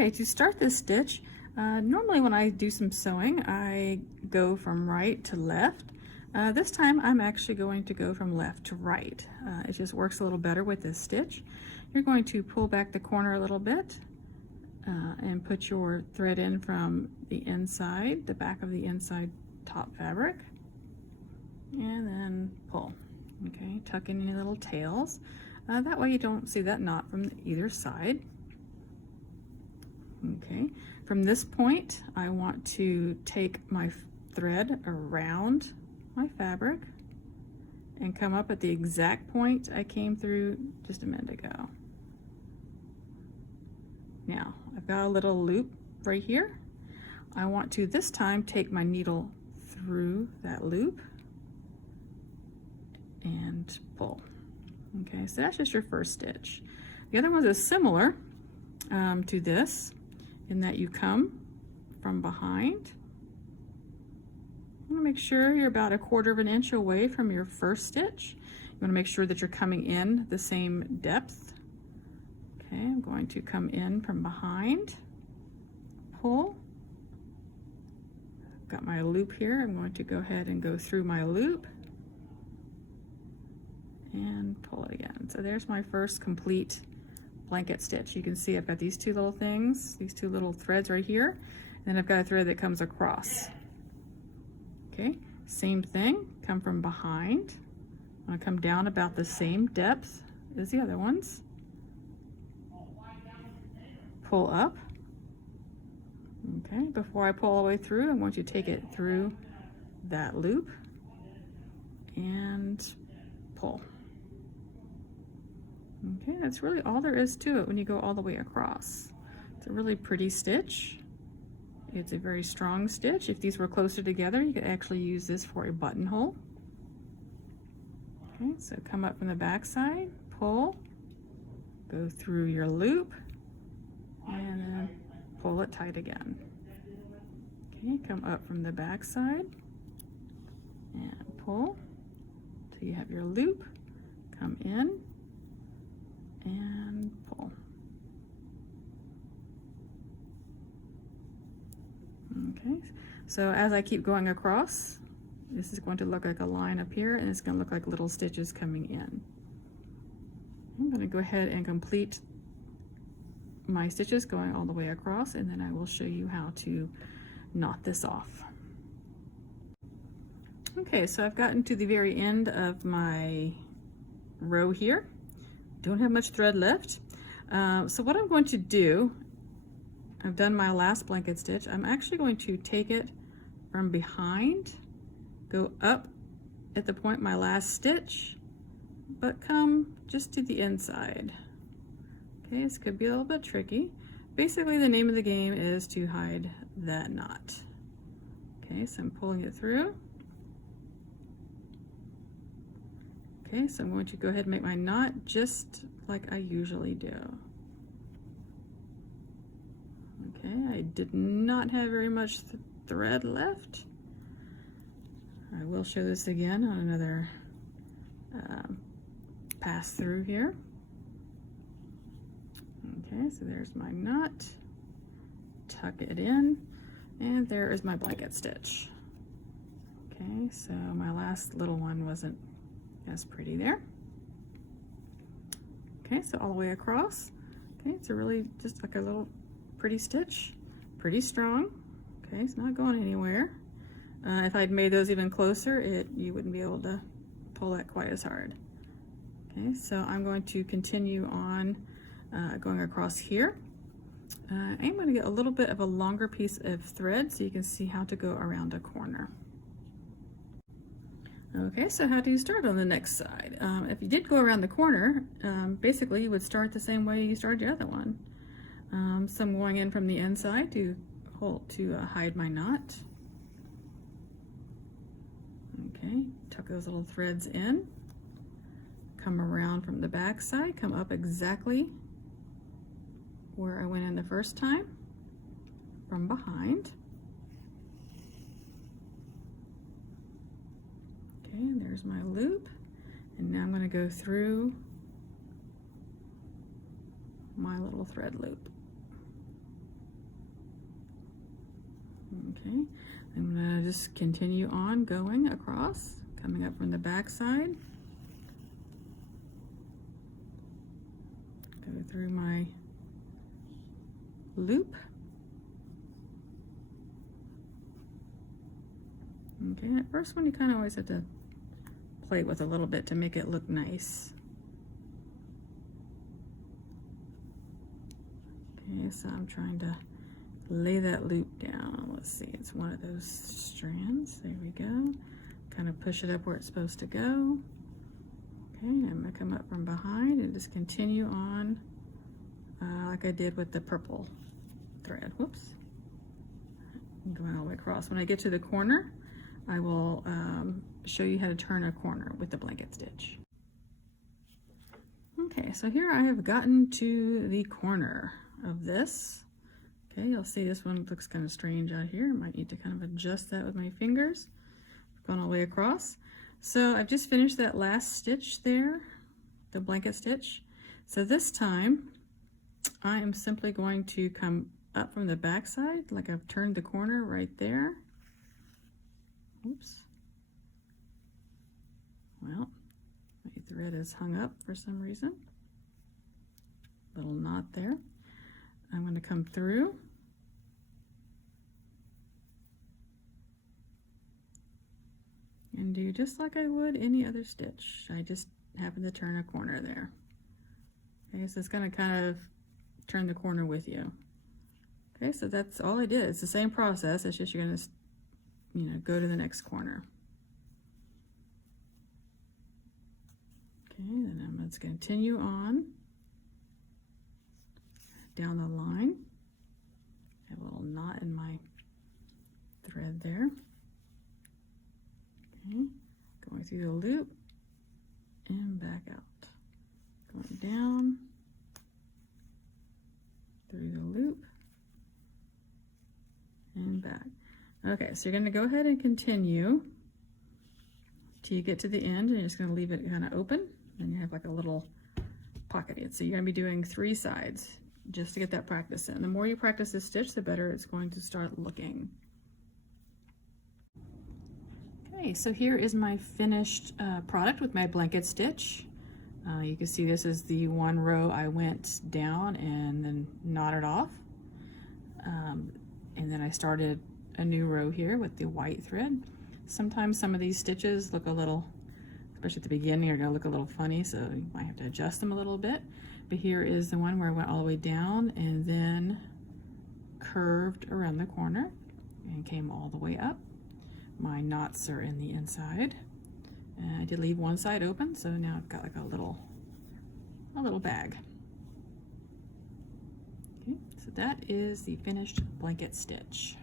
Okay, to start this stitch, normally when I do some sewing, I go from right to left. This time I'm actually going to go from left to right. It just works a little better with this stitch. You're going to pull back the corner a little bit and put your thread in from the inside, the back of the inside top fabric, and then pull. Okay, tuck in your little tails. That way you don't see that knot from either side. Okay, from this point, I want to take my thread around my fabric and come up at the exact point I came through just a minute ago. Now, I've got a little loop right here. I want to this time take my needle through that loop and pull. Okay, so that's just your first stitch. The other one is similar to this, in that you come from behind. You want to make sure you're about 1/4 of an inch away from your first stitch. You want to make sure that you're coming in the same depth. Okay, I'm going to come in from behind, pull. I've got my loop here. I'm going to go ahead and go through my loop and pull it again. So there's my first complete blanket stitch. You can see I've got these two little things, these two little threads right here, and then I've got a thread that comes across. Okay, same thing, come from behind. I'm going to come down about the same depth as the other ones. Pull up. Okay, before I pull all the way through, I want you to take it through that loop and pull. Okay, that's really all there is to it when you go all the way across. It's a really pretty stitch. It's a very strong stitch. If these were closer together, you could actually use this for a buttonhole. Okay, so come up from the back side, pull, go through your loop, and then pull it tight again. Okay, come up from the back side and pull till you have your loop, come in, and pull. Okay, so as I keep going across, this is going to look like a line up here, and it's going to look like little stitches coming in. I'm going to go ahead and complete my stitches going all the way across, and then I will show you how to knot this off. Okay, so I've gotten to the very end of my row here. Don't have much thread left. So what I'm going to do, I've done my last blanket stitch. I'm actually going to take it from behind, go up at the point my last stitch, but come just to the inside. Okay, this could be a little bit tricky. Basically, the name of the game is to hide that knot. Okay, so I'm pulling it through. Okay, so I'm going to go ahead and make my knot just like I usually do. Okay, I did not have very much thread left. I will show this again on another pass through here. Okay, so there's my knot. Tuck it in, and there is my blanket stitch. Okay, so my last little one wasn't as pretty there. Okay, so all the way across. Okay, it's a really just like a little pretty stitch, pretty strong. Okay, it's not going anywhere. If I'd made those even closer, you wouldn't be able to pull that quite as hard. Okay, so I'm going to continue on going across here. I'm going to get a little bit of a longer piece of thread so you can see how to go around a corner. Okay, so how do you start on the next side? If you did go around the corner, basically you would start the same way you started your other one. So I'm going in from the inside to hide my knot. Okay, tuck those little threads in, come around from the back side, come up exactly where I went in the first time, from behind. Okay, and there's my loop, and now I'm going to go through my little thread loop. Okay, I'm gonna just continue on going across, coming up from the back side. Go through my loop. Okay, that first one you kind of always have to play with a little bit to make it look nice. Okay, so I'm trying to lay that loop down. Let's see, it's one of those strands. There we go. Kind of push it up where it's supposed to go. Okay, I'm gonna come up from behind and just continue on like I did with the purple thread. Whoops. I'm going all the way across. When I get to the corner, I will show you how to turn a corner with the blanket stitch. Okay, so here I have gotten to the corner of this. Okay, you'll see this one looks kind of strange out here. I might need to kind of adjust that with my fingers. Going all the way across. So I've just finished that last stitch there, the blanket stitch. So this time I am simply going to come up from the back side, like I've turned the corner right there. Oops. Well, my thread is hung up for some reason. Little knot there. I'm going to come through. And do just like I would any other stitch. I just happen to turn a corner there. Okay, so it's going to kind of turn the corner with you. Okay, so that's all I did. It's the same process. It's just you're going to, go to the next corner. Okay, then I'm going to continue on down the line. I have a little knot in my thread there. Okay, going through the loop and back out. Going down through the loop and back. Okay, so you're going to go ahead and continue till you get to the end, and you're just going to leave it kind of open. Then you have like a little pocket. So you're going to be doing 3 sides just to get that practice in. The more you practice this stitch, the better it's going to start looking. Okay, so here is my finished product with my blanket stitch. You can see this is the one row I went down and then knotted off. And then I started a new row here with the white thread. Sometimes some of these stitches look a little, especially at the beginning, are going to look a little funny, so you might have to adjust them a little bit. But here is the one where I went all the way down and then curved around the corner and came all the way up. My knots are in the inside. And I did leave one side open, so now I've got like a little bag. Okay, so that is the finished blanket stitch.